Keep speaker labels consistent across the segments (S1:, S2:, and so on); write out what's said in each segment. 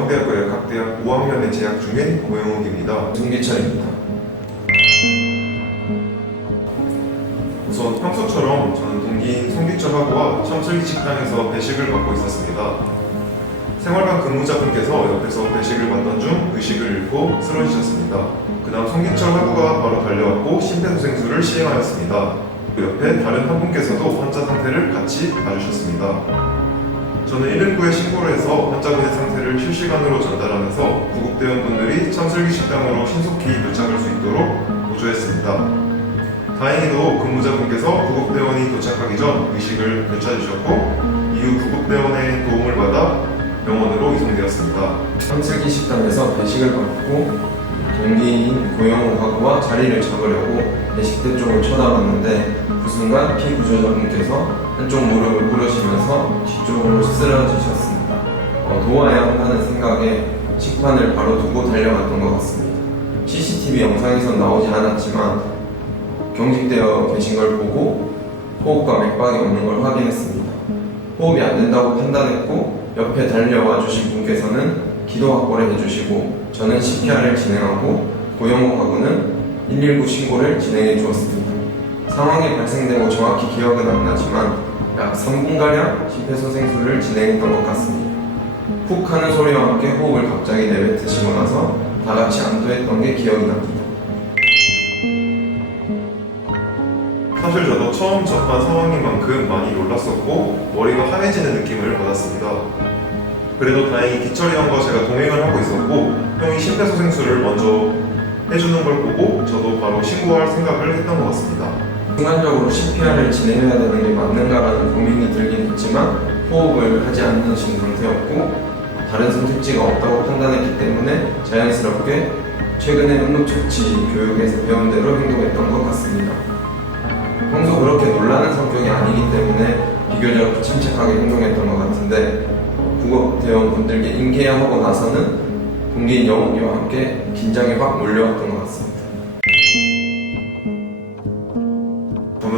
S1: 중앙대학교 약학대학 5학년에 재학 중인 고영욱입니다.
S2: 송기철입니다.
S1: 우선 평소처럼 저는 동기인 송기철 학우와 첨슬기 식당에서 배식을 받고 있었습니다. 생활관 근무자분께서 옆에서 배식을 받던 중 의식을 잃고 쓰러지셨습니다. 그 다음 송기철 학우가 바로 달려왔고 심폐소생술을 시행하였습니다. 그 옆에 다른 한 분께서도 환자 상태를 같이 봐주셨습니다. 저는 119에 신고를 해서 환자분의 상태를 실시간으로 전달하면서 구급대원분들이 첨슬기 식당으로 신속히 도착할 수 있도록 보조했습니다. 다행히도 근무자분께서 구급대원이 도착하기 전 의식을 되찾으셨고 이후 구급대원의 도움을 받아 병원으로 이송되었습니다.
S2: 삼슬기 식당에서 배식을 받고 동기인 고영욱 학우와 자리를 잡으려고 배식대 쪽을 쳐다봤는데 그 순간 피구조자분께서 한쪽 무릎을 꿇으시면서 뒤쪽으로 쓰러지셨습니다. 어, 도와야 한다는 생각에 식판을 바로 두고 달려갔던 것 같습니다. CCTV 영상에선 나오지 않았지만 경직되어 계신 걸 보고 호흡과 맥박이 없는 걸 확인했습니다. 호흡이 안 된다고 판단했고 옆에 달려와 주신 분께서는 기도 확보를 해주시고 저는 CPR을 진행하고 고영욱하고는 119 신고를 진행해 주었습니다. 상황이 발생되고 정확히 기억은 안 나지만 약 3분가량 심폐소생술을 진행했던 것 같습니다. 훅 하는 소리와 함께 호흡을 갑자기 내뱉으시고 나서 다 같이 안도했던 게 기억이 납니다.
S1: 사실 저도 처음 접한 상황인 만큼 많이 놀랐었고 머리가 하얘지는 느낌을 받았습니다. 그래도 다행히 기철이 형과 제가 동행을 하고 있었고 형이 심폐소생술을 먼저 해주는 걸 보고 저도 바로 신고할 생각을 했던 것 같습니다.
S2: 순간적으로 CPR을 진행해야 되는 게 맞는가라는 고민이 들긴 했지만 호흡을 하지 않으신 상태였고 다른 선택지가 없다고 판단했기 때문에 자연스럽게 최근에 응급처치 교육에서 배운 대로 행동했던 것 같습니다. 평소 그렇게 놀라는 성격이 아니기 때문에 비교적 침착하게 행동했던 것 같은데 국어 대원 분들께 인계하고 나서는 동기인 영욱이와 함께 긴장이 확 몰려왔던 것 같습니다.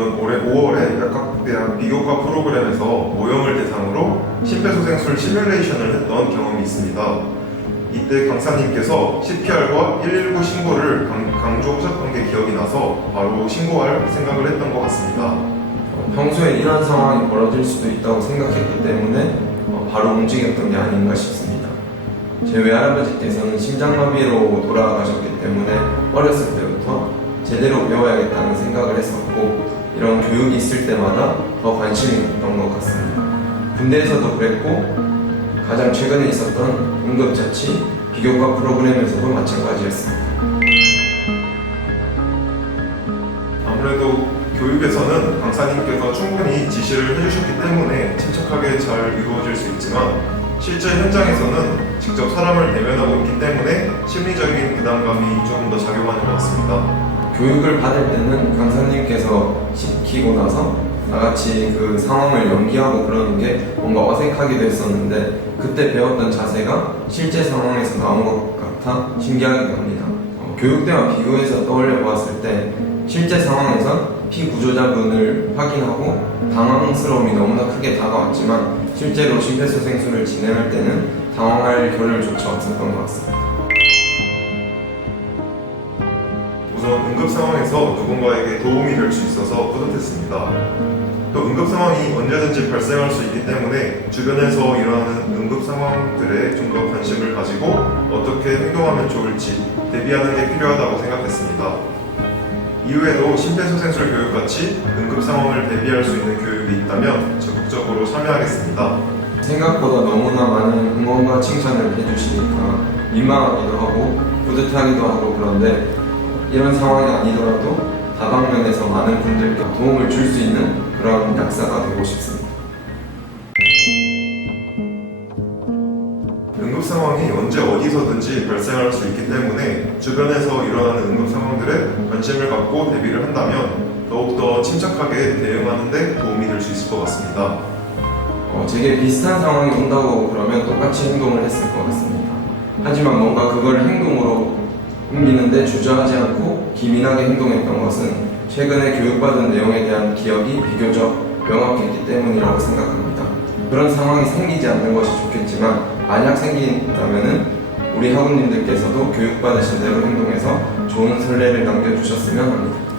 S1: 저는 올해 5월에 약학 대학 비교과 프로그램에서 모형을 대상으로 심폐소생술 시뮬레이션을 했던 경험이 있습니다. 이때 강사님께서 CPR과 119 신고를 강, 강조하셨던 게 기억이 나서 바로 신고할 생각을 했던 것 같습니다.
S2: 어, 평소에 이런 상황이 벌어질 수도 있다고 생각했기 때문에 어, 바로 움직였던 게 아닌가 싶습니다. 제 외할아버지께서는 심장마비로 돌아가셨기 때문에 어렸을 때부터 제대로 배워야겠다는 생각을 했었고 이런 교육이 있을 때마다 더 관심이 있던 것 같습니다. 군대에서도 그랬고 가장 최근에 있었던 응급자치 비교과 프로그램에서도 마찬가지였습니다.
S1: 아무래도 교육에서는 강사님께서 충분히 지시를 해주셨기 때문에 침착하게 잘 이루어질 수 있지만 실제 현장에서는 직접 사람을 대면하고 있기 때문에 심리적인 부담감이 조금 더 작용하는 것 같습니다.
S2: 교육을 받을 때는 강사님께서 시키고 나서 다 같이 그 상황을 연기하고 그러는 게 뭔가 어색하기도 했었는데 그때 배웠던 자세가 실제 상황에서 나온 것 같아 신기하기도 합니다. 어, 교육대와 비교해서 떠올려 보았을 때 실제 상황에선 피구조자분을 확인하고 당황스러움이 너무나 크게 다가왔지만 실제로 심폐소생술을 진행할 때는 당황할 겨를조차 없었던 것 같습니다.
S1: 우선 응급 상황에서 누군가에게 도움이 될 수 있어서 뿌듯했습니다. 또 응급 상황이 언제든지 발생할 수 있기 때문에 주변에서 일어나는 응급 상황들에 좀 더 관심을 가지고 어떻게 행동하면 좋을지 대비하는 게 필요하다고 생각했습니다. 이후에도 심폐소생술 교육같이 응급 상황을 대비할 수 있는 교육이 있다면 적극적으로 참여하겠습니다.
S2: 생각보다 너무나 많은 응원과 칭찬을 해주시니까 민망하기도 하고 뿌듯하기도 하고 그런데 이런 상황이 아니더라도 다방면에서 많은 분들께 도움을 줄 수 있는 그런 약사가 되고 싶습니다.
S1: 응급 상황이 언제 어디서든지 발생할 수 있기 때문에 주변에서 일어나는 응급 상황들에 관심을 갖고 대비를 한다면 더욱더 침착하게 대응하는 데 도움이 될 수 있을 것 같습니다.
S2: 어, 제게 비슷한 상황이 온다고 그러면 똑같이 행동을 했을 것 같습니다. 하지만 뭔가 그걸 행동으로 옮기는데 주저하지 않고 기민하게 행동했던 것은 최근에 교육받은 내용에 대한 기억이 비교적 명확했기 때문이라고 생각합니다. 그런 상황이 생기지 않는 것이 좋겠지만 만약 생긴다면은 우리 학우님들께서도 교육받으신 대로 행동해서 좋은 선례를 남겨주셨으면 합니다.